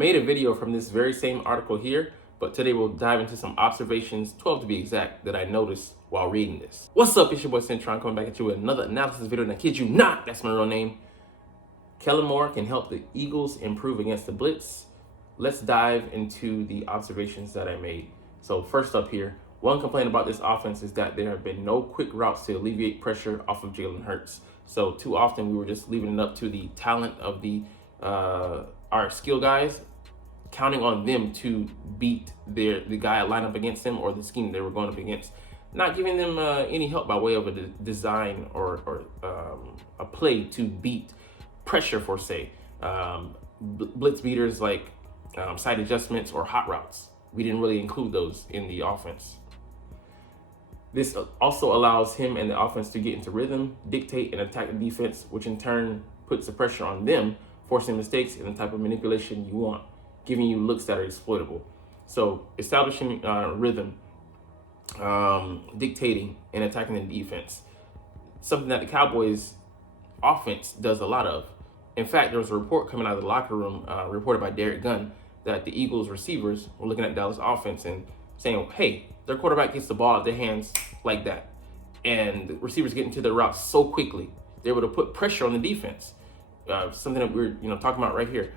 Made a video from this very same article here, but today we'll dive into some observations, 12 to be exact, that I noticed while reading this. What's up, it's your boy Cintron coming back at you with another analysis video, and I kid you not, that's my real name. Kellen can help the Eagles improve against the blitz. Let's dive into the observations that I made. So first up here, one complaint about this offense is that there have been no quick routes to alleviate pressure off of Jalen Hurts. So too often we were just leaving it up to the talent of the our skill guys, counting on them to beat the guy I line up against them or the scheme they were going up against, not giving them any help by way of a design or a play to beat pressure for, say, blitz beaters like side adjustments or hot routes. We didn't really include those in the offense. This also allows him and the offense to get into rhythm, dictate, and attack the defense, which in turn puts the pressure on them, forcing mistakes and the type of manipulation you want, giving you looks that are exploitable. So establishing rhythm, dictating, and attacking the defense, something that the Cowboys offense does a lot of. In fact, there was a report coming out of the locker room, reported by Derek Gunn, that the Eagles receivers were looking at Dallas offense and saying, hey, their quarterback gets the ball out of their hands like that. And the receivers get into their routes so quickly. They're able to put pressure on the defense. Something that we're talking about right here.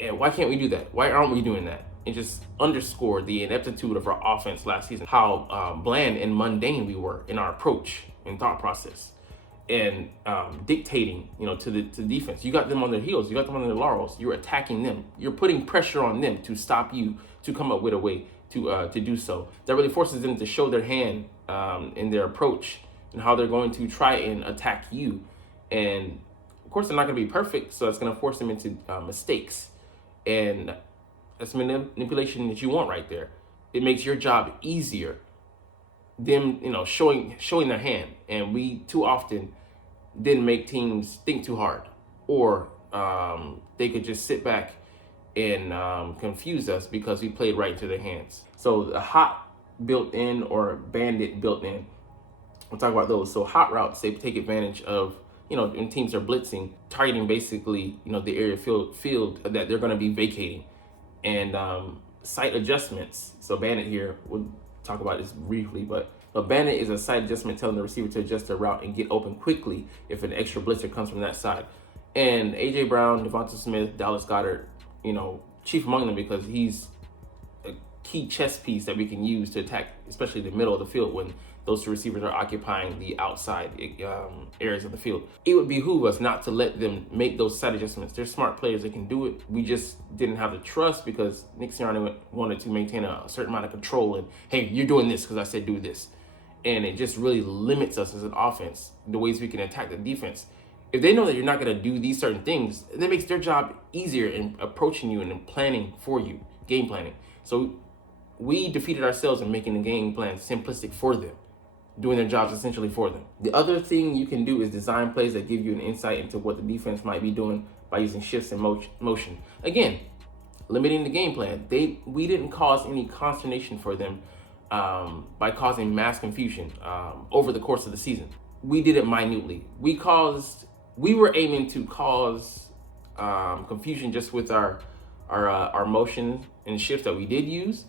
And why can't we do that? Why aren't we doing that? It just underscored the ineptitude of our offense last season, how bland and mundane we were in our approach and thought process, and dictating, to the defense. You got them on their heels. You got them on their laurels. You're attacking them. You're putting pressure on them to stop you, to come up with a way to do so. That really forces them to show their hand in their approach and how they're going to try and attack you. And of course, they're not going to be perfect, so it's going to force them into mistakes. And that's manipulation that you want right there. It makes your job easier. Them, showing their hand, and we too often didn't make teams think too hard, or they could just sit back and confuse us because we played right into their hands. So the hot built in or bandit built in, we'll talk about those. So hot routes, they take advantage of, when teams are blitzing, targeting basically, the area field that they're going to be vacating, and site adjustments. So bandit here, we'll talk about this briefly, but a bandit is a side adjustment telling the receiver to adjust their route and get open quickly if an extra blitzer comes from that side. And A.J. Brown, Devonta Smith, Dallas Goedert, chief among them, because he's a key chess piece that we can use to attack, especially the middle of the field when those two receivers are occupying the outside areas of the field. It would behoove us not to let them make those side adjustments. They're smart players, they can do it. We just didn't have the trust because Nick Sirianni wanted to maintain a certain amount of control and, hey, you're doing this because I said do this. And it just really limits us as an offense, the ways we can attack the defense. If they know that you're not going to do these certain things, that makes their job easier in approaching you and in planning for you, game planning. So we defeated ourselves in making the game plan simplistic for them, doing their jobs essentially for them. The other thing you can do is design plays that give you an insight into what the defense might be doing by using shifts in motion. Again, limiting the game plan. We didn't cause any consternation for them by causing mass confusion over the course of the season. We did it minutely. We were aiming to cause confusion just with our motion and shifts that we did use.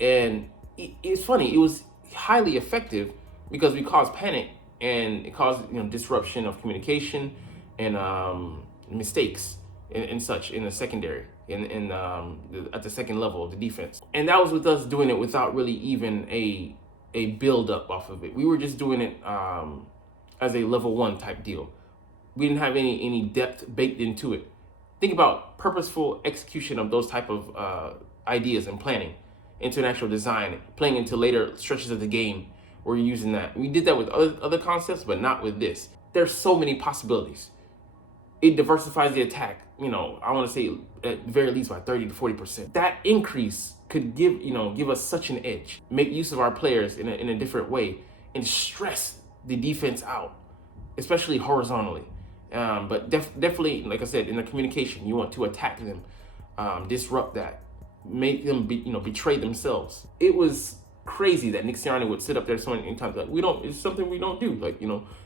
And it's funny, it was highly effective because we caused panic and it caused disruption of communication and mistakes and such in the secondary, at the second level of the defense. And that was with us doing it without really even a build up off of it. We were just doing it as a level one type deal. We didn't have any depth baked into it. Think about purposeful execution of those type of ideas and planning into an actual design, playing into later stretches of the game. We're using that. We did that with other concepts, but not with this. There's so many possibilities. It diversifies the attack, I want to say at the very least by 30 to 40%. That increase could give us such an edge, make use of our players in a different way, and stress the defense out, especially horizontally. But definitely, like I said, in the communication, you want to attack them, disrupt that, make them betray themselves. It was crazy that Nick Sirianni would sit up there so many times like, it's something we don't do. Like,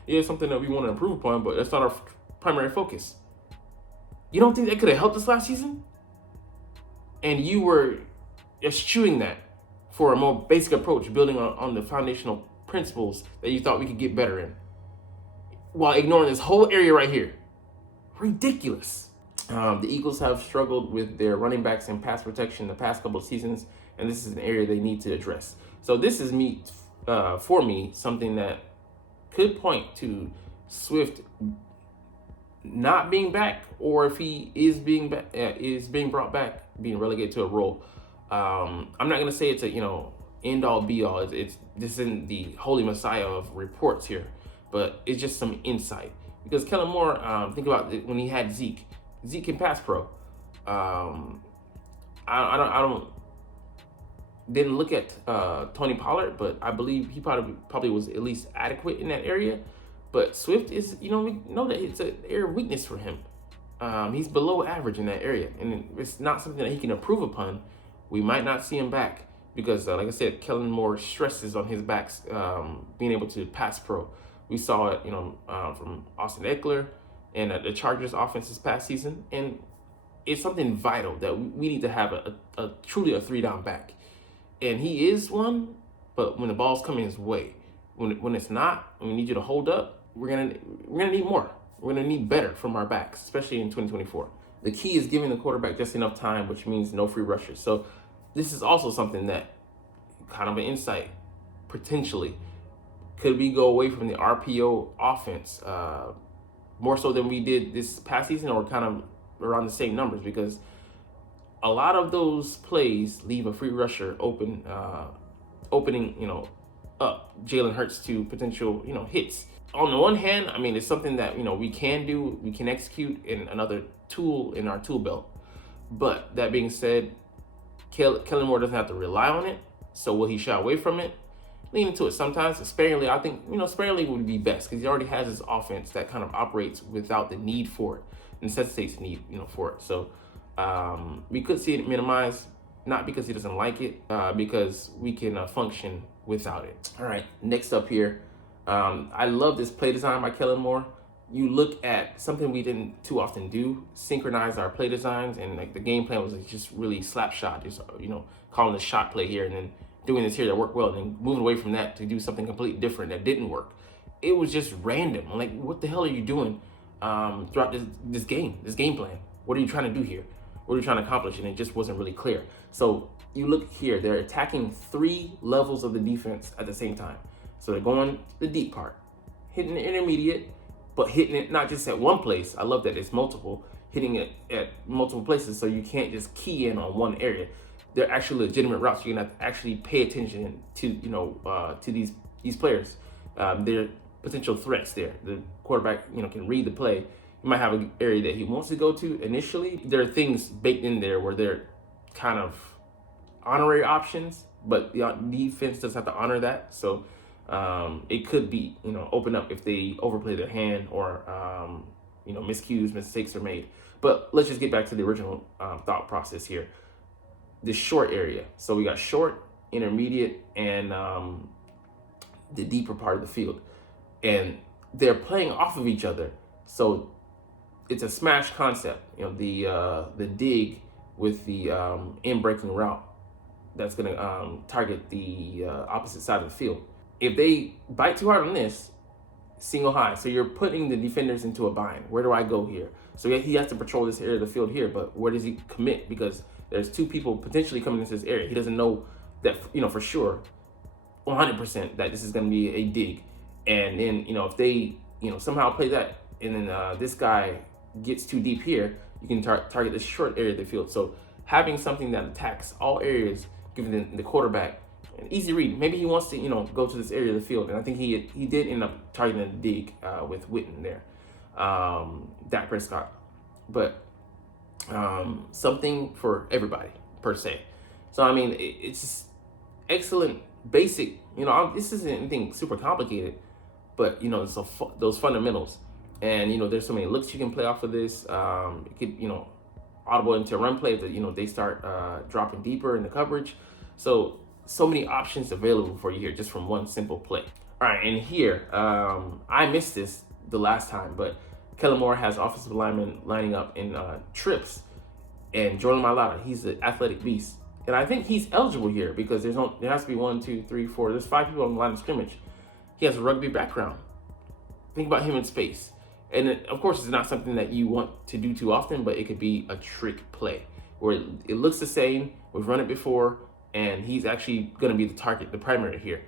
it's something that we want to improve upon, but that's not our primary focus. You don't think that could have helped us last season? and you were eschewing that for a more basic approach, building on the foundational principles that you thought we could get better in, while ignoring this whole area right here. Ridiculous. The Eagles have struggled with their running backs and pass protection the past couple of seasons, and this is an area they need to address. So this is for me, something that could point to Swift not being back, or if he is being brought back, being relegated to a role. I'm not gonna say it's a end all be all. This isn't the holy messiah of reports here, but it's just some insight. Because Kellen Moore, think about it, when he had Zeke can pass pro. I didn't look at Tony Pollard, but I believe he probably was at least adequate in that area. But Swift is, we know that it's an area of weakness for him. He's below average in that area, and it's not something that he can improve upon. We might not see him back because, like I said, Kellen Moore stresses on his backs being able to pass pro. We saw it, from Austin Eckler and the Chargers offense this past season, and it's something vital that we need to have a truly a 3-down back, and he is one. But when the ball's coming his way, when it's not, and we need you to hold up, we're gonna need more. We're gonna need better from our backs, especially in 2024. The key is giving the quarterback just enough time, which means no free rushers. So this is also something that kind of an insight potentially. Could we go away from the RPO offense more so than we did this past season, or kind of around the same numbers? Because a lot of those plays leave a free rusher opening, up Jalen Hurts to potential, hits. On the one hand, I mean, it's something that, we can execute in another tool in our tool belt. But that being said, Kellen Moore doesn't have to rely on it. So will he shy away from it? Lean into it sometimes, sparingly. I think, sparingly would be best, because he already has his offense that kind of operates without the need for it, necessitates need, for it. So we could see it minimized, not because he doesn't like it, because we can function without it. All right, next up here, I love this play design by Kellen Moore. You look at something we didn't too often do, synchronize our play designs, and like the game plan was just really slap shot, just calling the shot play here and then doing this here that worked well, and then moving away from that to do something completely different that didn't work. It was just random. I'm like, what the hell are you doing throughout this game plan? What are you trying to do here? What are you trying to accomplish? And it just wasn't really clear. So you look here, they're attacking 3 levels of the defense at the same time. So they're going the deep part, hitting the intermediate, but hitting it not just at one place. I love that it's multiple, hitting it at multiple places, so you can't just key in on one area. They're actually legitimate routes. You're gonna have to actually pay attention to to these players. They're potential threats there. The quarterback can read the play. He might have an area that he wants to go to initially. There are things baked in there where they're kind of honorary options, but the defense does have to honor that. So it could be open up if they overplay their hand, or miscues, mistakes are made. But let's just get back to the original thought process here. The short area. So we got short, intermediate, and the deeper part of the field, and they're playing off of each other. So it's a smash concept. The dig with the in-breaking route that's going to target the opposite side of the field. If they bite too hard on this, single high. So you're putting the defenders into a bind. Where do I go here? So he has to patrol this area of the field here, but where does he commit? Because there's 2 people potentially coming into this area. He doesn't know that, for sure, 100% that this is going to be a dig. And then, if they, somehow play that, and then this guy gets too deep here, you can target the short area of the field. So having something that attacks all areas, giving the quarterback an easy read. Maybe he wants to, go to this area of the field. And I think he did end up targeting a dig with Witten there, Dak Prescott. But something for everybody, per se. So, I mean, it's just excellent, basic, this isn't anything super complicated, but, so those fundamentals. And, there's so many looks you can play off of this. It could, audible into a run play if they start dropping deeper in the coverage. So many options available for you here just from one simple play. All right, and here, I missed this the last time, but Kellen Moore has offensive linemen lining up in trips. And Jordan Mailata, he's an athletic beast. And I think he's eligible here because there has to be 1, 2, 3, 4. There's 5 people on the line of scrimmage. He has a rugby background. Think about him in space. And of course, it's not something that you want to do too often, but it could be a trick play where it looks the same. We've run it before, and he's actually going to be the target, the primary here.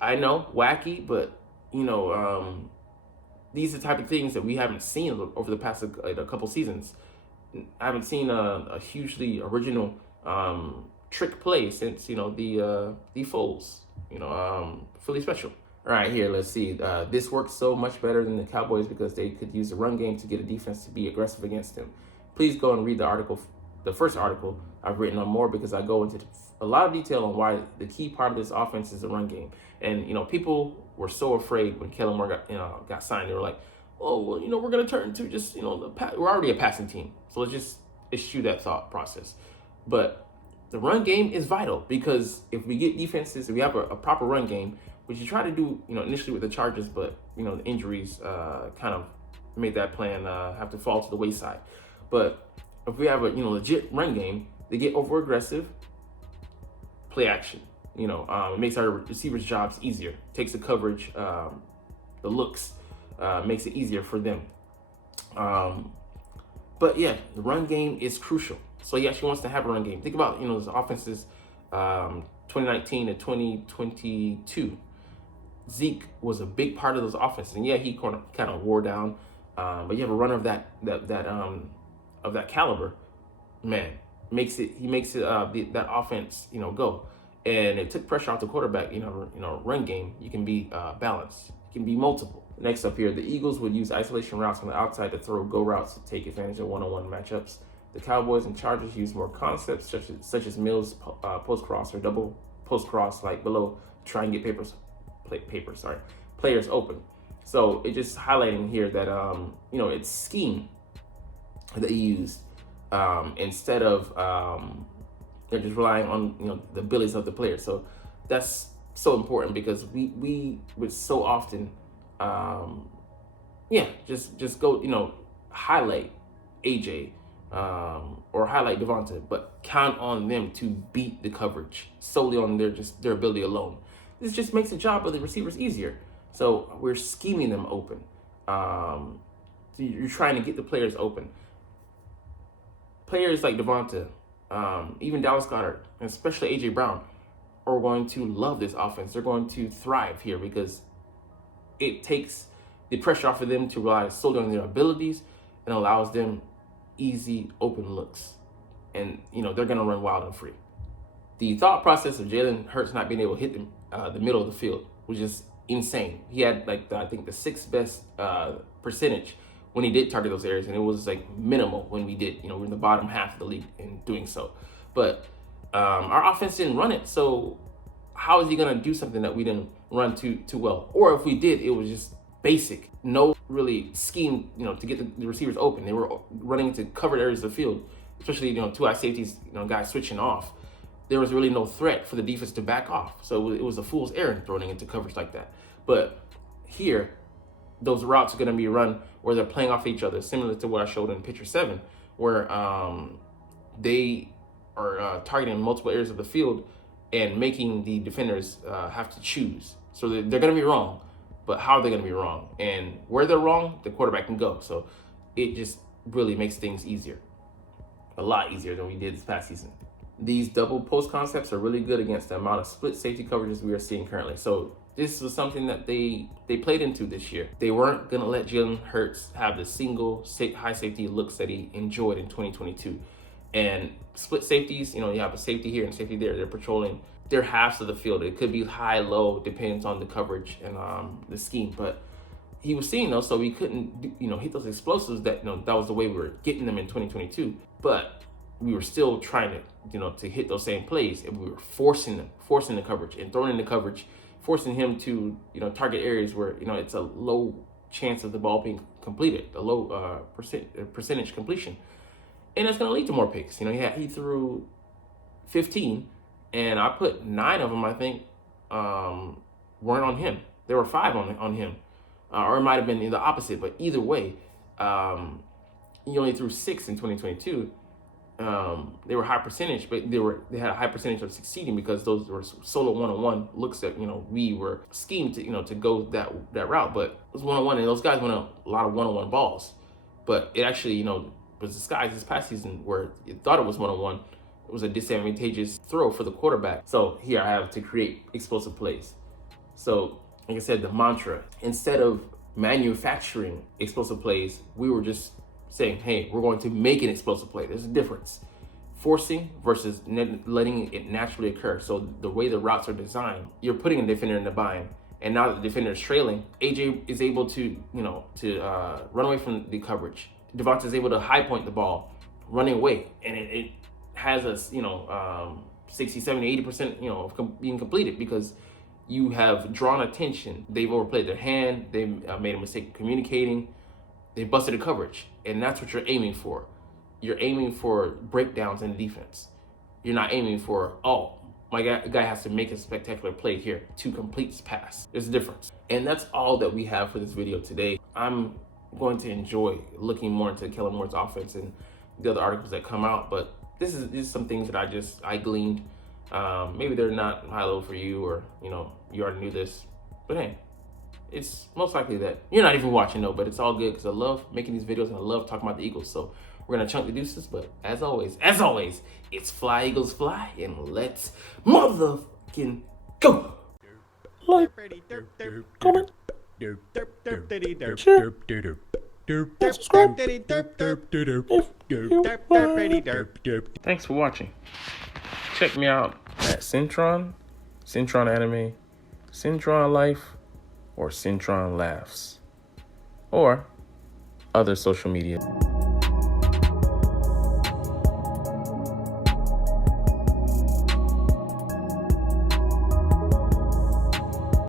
I know, wacky, but these are the type of things that we haven't seen over the past a couple seasons. I haven't seen a hugely original trick play since the Foles, Philly special. All right, here, let's see. This works so much better than the Cowboys because they could use the run game to get a defense to be aggressive against them. Please go and read the first article I've written on more because I go into a lot of detail on why the key part of this offense is the run game. And, people were so afraid when Kellen got signed. They were like, oh, well, we're going to turn into just, we're already a passing team. So let's just eschew that thought process. But the run game is vital because if we get defenses, if we have a proper run game, which you try to do, initially with the Chargers, but, the injuries kind of made that plan have to fall to the wayside. But if we have a, legit run game, they get over aggressive, play action. It makes our receivers' jobs easier, takes the coverage, the looks, makes it easier for them. But yeah, the run game is crucial. So he actually wants to have a run game. Think about, his offenses 2019 to 2022. Zeke was a big part of those offenses, and yeah, he kind of wore down. But you have a runner of that caliber, man, makes it that offense go. And it took pressure off the quarterback. Run game, you can be balanced. You can be multiple. Next up here, the Eagles would use isolation routes on the outside to throw go routes to take advantage of one-on-one matchups. The Cowboys and Chargers use more concepts such as Mills post cross or double post cross, like below, try and get players open. So it just highlighting here that it's scheme that you use instead of they're just relying on the abilities of the players. So that's so important because we would so often just go highlight AJ or highlight Devonta, but count on them to beat the coverage solely on their ability alone. This just makes the job of the receivers easier. So we're scheming them open. You're trying to get the players open. Players like Devonta, even Dallas Goedert, and especially A.J. Brown, are going to love this offense. They're going to thrive here because it takes the pressure off of them to rely solely on their abilities and allows them easy, open looks. And, they're going to run wild and free. The thought process of Jalen Hurts not being able to hit the middle of the field was just insane. He had, I think, the 6th best percentage when he did target those areas, and it was, minimal when we did. We're in the bottom half of the league in doing so. But our offense didn't run it, so how is he going to do something that we didn't run too well? Or if we did, it was just basic. No really scheme, to get the receivers open. They were running into covered areas of the field, especially, 2 high safeties, guys switching off. There was really no threat for the defense to back off. So it was a fool's errand throwing into coverage like that. But here, those routes are going to be run where they're playing off each other, similar to what I showed in picture 7, where they are targeting multiple areas of the field and making the defenders have to choose. So they're going to be wrong, but how are they going to be wrong? And where they're wrong, the quarterback can go. So it just really makes things easier, a lot easier than we did this past season. These double post concepts are really good against the amount of split safety coverages we are seeing currently. So this was something that they played into this year. They weren't going to let Jalen Hurts have the single high safety looks that he enjoyed in 2022. And split safeties, you have a safety here and safety there. They're patrolling their halves of the field. It could be high, low, depends on the coverage and the scheme. But he was seeing those, so we couldn't, hit those explosives that, that was the way we were getting them in 2022. But we were still trying to, to hit those same plays, and we were forcing the coverage and throwing in the coverage, forcing him to, target areas where, it's a low chance of the ball being completed, a low percentage completion. And it's going to lead to more picks. He threw 15, and I put 9 of them, I think, weren't on him. There were 5 on him. Or it might have been the opposite, but either way, he only threw 6 in 2022. they were high percentage, but they had a high percentage of succeeding because those were solo one-on-one looks that we were schemed to to go that route. But it was one-on-one, and those guys won a lot of one-on-one balls. But it actually was disguised this past season where you thought it was one-on-one. It was a disadvantageous throw for the quarterback. So here I have to create explosive plays. So like I said, the mantra, instead of manufacturing explosive plays, we were just saying, hey, we're going to make an explosive play. There's a difference. Forcing versus letting it naturally occur. So the way the routes are designed, you're putting a defender in the bind. And now that the defender is trailing, AJ is able to, run away from the coverage. Devontae is able to high point the ball, running away. And it has us, 60, 70, 80%, of being completed because you have drawn attention. They've overplayed their hand. They made a mistake communicating. They busted the coverage. And that's what you're aiming for. You're aiming for breakdowns in the defense. You're not aiming for, my guy has to make a spectacular play here to complete his pass. There's a difference. And that's all that we have for this video today. I'm going to enjoy looking more into Kellen Moore's offense and the other articles that come out, but this is some things that I gleaned. Maybe they're not high level for you, or you already knew this, but hey, it's most likely that you're not even watching though, but it's all good because I love making these videos and I love talking about the Eagles. So we're gonna chunk the deuces, but as always, it's fly Eagles fly, and let's motherfucking go. Like, comment, share, subscribe if you want. Thanks for watching. Check me out at Cintron Anime, Cintron Life, or Cintron Laughs, or other social media.